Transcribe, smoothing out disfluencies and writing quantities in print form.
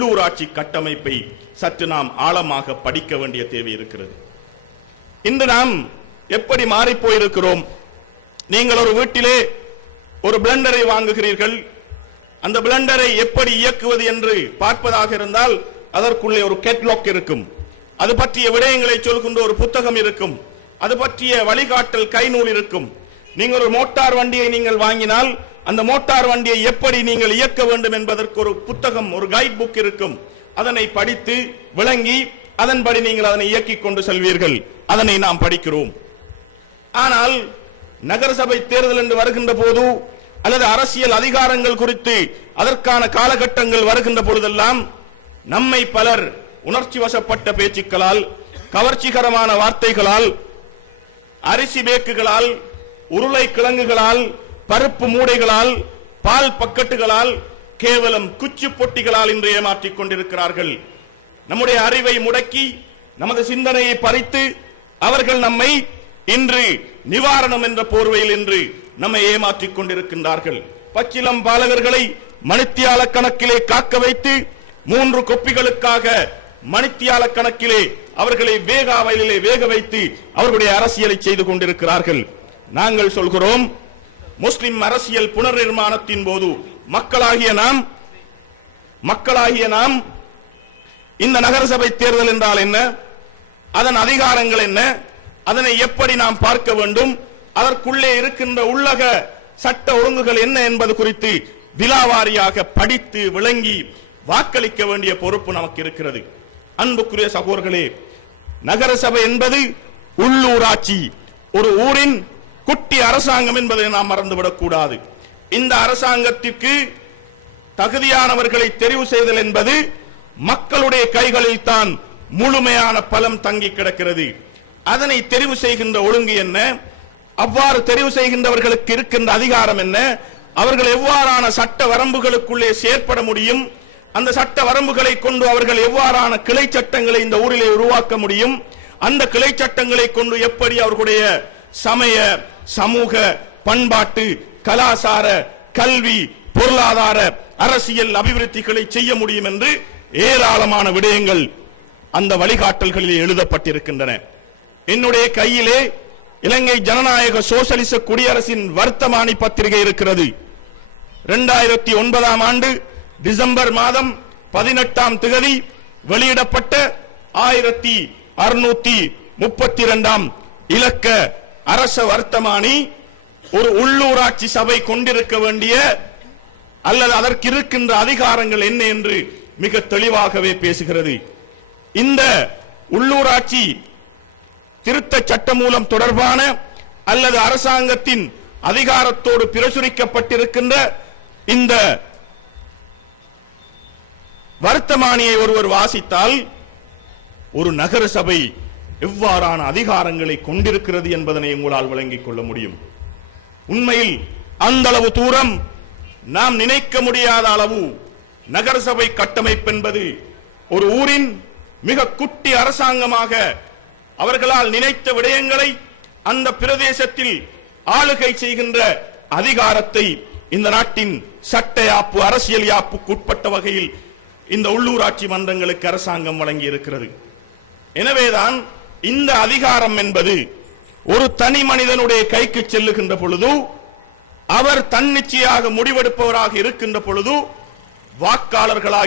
உள்ளூராட்சி கட்டமைப்பை சற்று நாம் ஆழமாக படிக்க வேண்டிய தேவை இருக்கிறது. இன்று நாம் எப்படி மாறி போயிருக்கிறோம்? நீங்கள் ஒரு வீட்டிலே ஒரு பிளெண்டரை வாங்குகிறீர்கள். அந்த பிளெண்டரை எப்படி இயக்குவது என்று பார்ப்பதாக இருந்தால் அதற்குள்ளே ஒரு கேட்லாக் இருக்கும். அது பற்றிய விடயங்களை சொல்கின்ற ஒரு புத்தகம் இருக்கும். அது பற்றிய வழிகாட்டல் கைநூல் இருக்கும். நீங்கள் ஒரு மோட்டார் வண்டியை நீங்கள் வாங்கினால் அந்த மோட்டார் வண்டியை எப்படி நீங்கள் இயக்க வேண்டும் என்பதற்கு ஒரு புத்தகம், ஒரு கைட் புக் இருக்கும். அதனை படித்து விளங்கி அதன்படி நீங்கள் அதனை இயக்கிக் கொண்டு செல்வீர்கள். அதனை நாம் படிக்கிறோம். ஆனால் நகரசபை தேர்தல் என்று வருகின்ற போது அல்லது அரசியல் அதிகாரங்கள் குறித்து அதற்கான காலகட்டங்கள் வருகின்ற பொழுதெல்லாம் நம்மை பலர் உணர்ச்சி வசப்பட்ட பேச்சுக்களால், கவர்ச்சிகரமான வார்த்தைகளால், அரிசி பேக்குகளால், உருளை கிழங்குகளால், பருப்பு மூடைகளால், பால் பக்கெட்டுகளால், கேவலம் குச்சி பொட்டிகளால் இன்று ஏமாற்றிக் கொண்டிருக்கிறார்கள். நம்முடைய அறிவை முடக்கி நமது சிந்தனையை பறித்து அவர்கள் நம்மை இன்று நிவாரணம் என்ற போர்வையில் இன்று நம்மை ஏமாற்றிக் கொண்டிருக்கின்றார்கள். பச்சிலம் பாலகர்களை மணித்தியால கணக்கிலே காக்க வைத்து 3 கொப்பிகளுக்காக மணித்தியால கணக்கிலே அவர்களை வேகாவையிலே வேக வைத்து அவர்களுடைய அரசியலை செய்து கொண்டிருக்கிறார்கள். நாங்கள் சொல்கிறோம், முஸ்லிம் அரசியல் புனர்நிர்மாணத்தின் போது மக்களாகிய நாம் இந்த நகரசபை தேர்தல் என்றால் என்ன, அதன் அதிகாரங்கள் என்ன, அதனை எப்படி நாம் பார்க்க வேண்டும், அதற்குள்ளே இருக்கின்ற உள்ளக சட்ட ஒழுங்குகள் என்ன என்பது குறித்து விலாவாரியாக படித்து விளங்கி வாக்களிக்க வேண்டிய பொறுப்பு நமக்கு இருக்கிறது. அன்புக்குரிய சகோதரர்களே, நகரசபை என்பது உள்ளூராட்சி, ஒரு ஊரின் குட்டி அரசாங்கம் என்பதை நாம் மறந்துவிடக் கூடாது. இந்த அரசாங்கத்திற்கு தகுதியானவர்களை தெரிவு செய்தல் என்பது மக்களுடைய கைகளில் தான் முழுமையான பலம் தங்கி கிடக்கிறது. அதனை தெரிவு செய்கின்ற ஒழுங்கு என்ன, அவ்வாறு தெரிவு செய்கின்றவர்களுக்கு இருக்கின்ற அதிகாரம் என்ன, அவர்கள் எவ்வாறான சட்ட வரம்புகளுக்குள்ளே செயற்பட முடியும், அந்த சட்ட வரம்புகளை கொண்டு அவர்கள் எவ்வாறான கிளை சட்டங்களை இந்த ஊரிலே உருவாக்க முடியும், அந்த கிளை சட்டங்களை கொண்டு எப்படி அவர்களுடைய சமய, சமூக, பண்பாட்டு, கலாசார, கல்வி, பொருளாதார, அரசியல் அபிவிருத்திகளை செய்ய முடியும் என்று ஏராளமான விடயங்கள் அந்த வழிகாட்டல்களில் எழுதப்பட்டிருக்கின்றன. என்னுடைய கையிலே இலங்கை ஜனநாயக சோசலிச குடியரசின் வர்த்தமானி பத்திரிகை இருக்கிறது. 2009 ஆண்டு டிசம்பர் மாதம் 18ஆம் தேதி வெளியிடப்பட்ட 1632 இலக்க அரச வர்த்தமானி ஒரு உள்ளூராட்சி சபை கொண்டிருக்க வேண்டிய அல்லது அதற்கு இருக்கின்ற அதிகாரங்கள் என்ன என்று மிக தெளிவாகவே பேசுகிறது. இந்த உள்ளூராட்சி திருத்த சட்டமூலம் தொடர்பான அல்லது அரசாங்கத்தின் அதிகாரத்தோடு பிரசுரிக்கப்பட்டிருக்கின்ற இந்த வர்த்தமானியை ஒருவர் வாசித்தால் ஒரு நகர சபை எவ்வாறான அதிகாரங்களை கொண்டிருக்கிறது என்பதனை உங்களால் விளங்கிக் கொள்ள முடியும். உண்மையில் அந்த அளவு தூரம் நாம் நினைக்க முடியாத அளவு நகரசபை கட்டமைப்பு என்பது ஒரு ஊரின் மிக குட்டி அரசாங்கமாக அவர்களால் நினைத்த விடயங்களை அந்த பிரதேசத்தில் ஆளுகை செய்கின்ற அதிகாரத்தை இந்த நாட்டின் சட்ட யாப்பு, அரசியல் யாப்புக்கு உட்பட்ட வகையில் இந்த உள்ளூராட்சி மன்றங்களுக்கு அரசாங்கம் வழங்கி இருக்கிறது. எனவேதான் இந்த அதிகாரம் என்பது ஒரு தனி மனிதனுடைய கைக்கு செல்லுகின்ற பொழுது, அவர் தன்னிச்சையாக முடிவெடுப்பவராக இருக்கின்ற பொழுது வாக்காளர்களாக